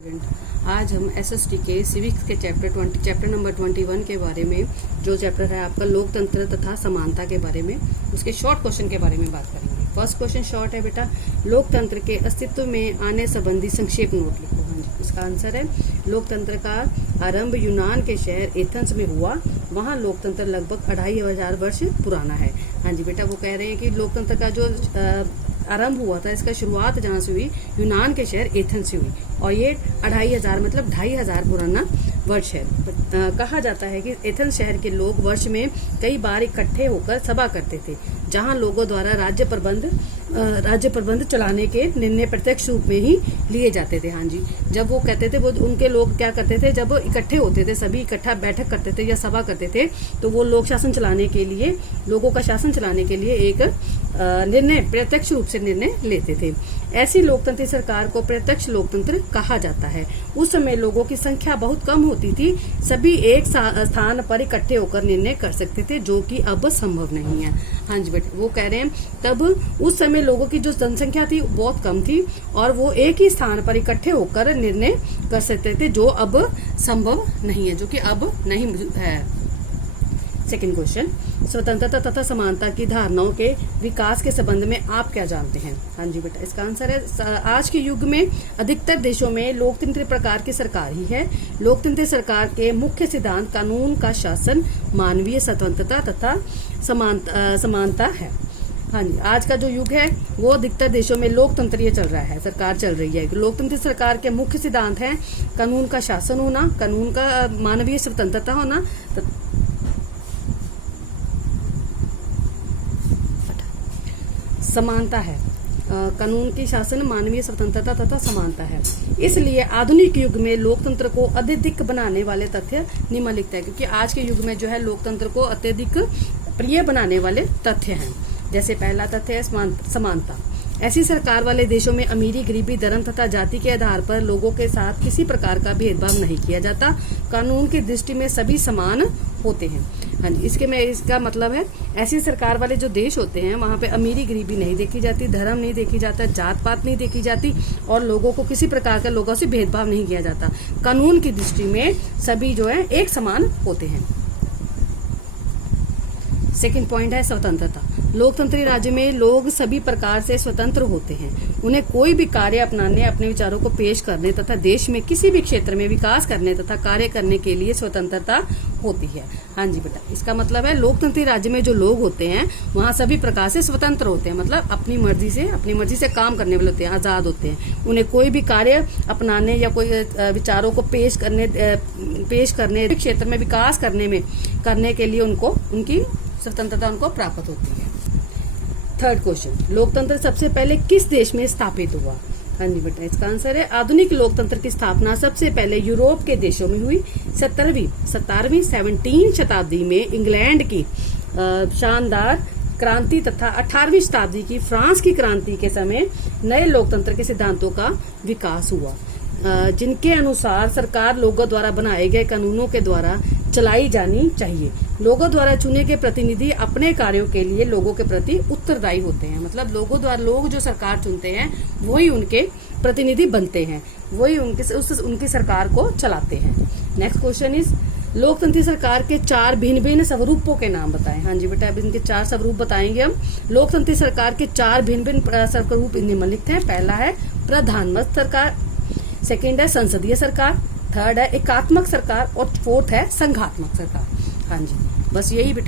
आज हम एसएसटी के सिविक्स के चैप्टर नंबर 21 के बारे में, जो चैप्टर है आपका लोकतंत्र तथा समानता के बारे में, उसके शॉर्ट क्वेश्चन के बारे में बात करेंगे। फर्स्ट क्वेश्चन शॉर्ट है बेटा, लोकतंत्र के अस्तित्व में आने संबंधी संक्षेप नोट लिखो। हाँ जी, इसका आंसर है लोकतंत्र का आरंभ यूनान के शहर एथेंस में हुआ। वहाँ लोकतंत्र लगभग 2500 वर्ष पुराना है। हाँ जी बेटा, वो कह रहे हैं कि लोकतंत्र का जो आरंभ हुआ था, इसका शुरुआत जहाँ से हुई, यूनान के शहर एथेंस से हुई, और ये 2500 मतलब 2500 पुराना वर्ष है। कहा जाता है कि एथेंस शहर के लोग वर्ष में कई बार इकट्ठे होकर सभा करते थे, जहां लोगों द्वारा राज्य प्रबंध चलाने के निर्णय प्रत्यक्ष रूप में ही लिए जाते थे। हाँ जी, जब वो कहते थे, वो उनके लोग क्या करते थे, जब इकट्ठे होते थे, सभी इकट्ठा बैठक करते थे या सभा करते थे, तो वो लोगों का शासन चलाने के लिए एक निर्णय प्रत्यक्ष रूप से निर्णय लेते थे। ऐसी लोकतंत्री सरकार को प्रत्यक्ष लोकतंत्र कहा जाता है। उस समय लोगों की संख्या बहुत कम होती थी, सभी एक स्थान पर इकट्ठे होकर निर्णय कर सकते थे, जो कि अब संभव नहीं है। हाँ जी बेटा, वो कह रहे हैं तब उस समय लोगों की जो जनसंख्या थी बहुत कम थी, और वो एक ही स्थान पर इकट्ठे होकर निर्णय कर सकते थे, जो अब संभव नहीं है, जो कि अब नहीं है। सेकेंड क्वेश्चन, स्वतंत्रता तथा समानता की धारणाओं के विकास के संबंध में आप क्या जानते हैं? हाँ जी बेटा, इसका आंसर है आज के युग में अधिकतर देशों में लोकतंत्र प्रकार की सरकार ही है। लोकतंत्र सरकार के मुख्य सिद्धांत कानून का शासन, मानवीय स्वतंत्रता तथा समानता है। हाँ जी, आज का जो युग है वो अधिकतर देशों में लोकतंत्रीय चल रहा है, सरकार चल रही है। लोकतंत्र सरकार के मुख्य सिद्धांत हैं कानून का शासन होना, कानून का मानवीय स्वतंत्रता होना, समानता है। कानून की शासन, मानवीय स्वतंत्रता तथा समानता है। इसलिए आधुनिक युग में लोकतंत्र को अत्यधिक बनाने वाले तथ्य निम्नलिखित है, क्योंकि आज के युग में जो है लोकतंत्र को अत्यधिक प्रिय बनाने वाले तथ्य हैं। जैसे पहला तथ्य है समानता। ऐसी सरकार वाले देशों में अमीरी, गरीबी, धर्म तथा जाति के आधार पर लोगों के साथ किसी प्रकार का भेदभाव नहीं किया जाता। कानून की दृष्टि में सभी समान होते हैं। हाँ जी, इसका मतलब है ऐसी सरकार वाले जो देश होते हैं, वहाँ पे अमीरी, गरीबी नहीं देखी जाती, धर्म नहीं देखी जाता, जात पात नहीं देखी जाती, और लोगों को किसी प्रकार का लोगों से भेदभाव नहीं किया जाता। कानून की दृष्टि में सभी जो है एक समान होते हैं। सेकंड पॉइंट है स्वतंत्रता। लोकतंत्री राज्य में लोग सभी प्रकार से स्वतंत्र होते हैं। उन्हें कोई भी कार्य अपनाने, अपने विचारों को पेश करने तथा देश में किसी भी क्षेत्र में विकास करने तथा कार्य करने के लिए स्वतंत्रता होती है। हाँ जी बेटा, इसका मतलब है लोकतंत्री राज्य में जो लोग होते हैं वहाँ सभी प्रकार से स्वतंत्र होते हैं, मतलब अपनी मर्जी से काम करने वाले होते हैं, आजाद होते हैं। उन्हें कोई भी कार्य अपनाने या कोई विचारों को पेश करने क्षेत्र में विकास करने के लिए उनकी स्वतंत्रता उनको प्राप्त होती है। थर्ड क्वेश्चन, लोकतंत्र सबसे पहले किस देश में स्थापित हुआ? हाँ जी बेटा, इसका आंसर है आधुनिक लोकतंत्र की स्थापना सबसे पहले यूरोप के देशों में हुई। 17वीं शताब्दी में इंग्लैंड की शानदार क्रांति तथा 18वीं शताब्दी की फ्रांस की क्रांति के समय नए लोकतंत्र के सिद्धांतों का विकास हुआ, जिनके अनुसार सरकार लोगों द्वारा बनाए गए कानूनों के द्वारा चलाई जानी चाहिए। लोगों द्वारा चुने गए प्रतिनिधि अपने कार्यों के लिए लोगों के प्रति उत्तरदायी होते हैं, मतलब लोग जो सरकार चुनते हैं वही उनके प्रतिनिधि बनते हैं, वही उनकी सरकार को चलाते हैं। नेक्स्ट क्वेश्चन इज, लोकतंत्री सरकार के 4 भिन्न स्वरूपों के नाम बताएं। हाँ जी बेटा, अब इनके 4 स्वरूप बताएंगे हम। लोकतंत्री सरकार के 4 भिन्न स्वरूप निम्नलिखित हैं। पहला है प्रधानमंत्री सरकार, सेकेंड है संसदीय सरकार, थर्ड है एकात्मक सरकार, और फोर्थ है संघात्मक सरकार। हाँ जी, बस यही बेटा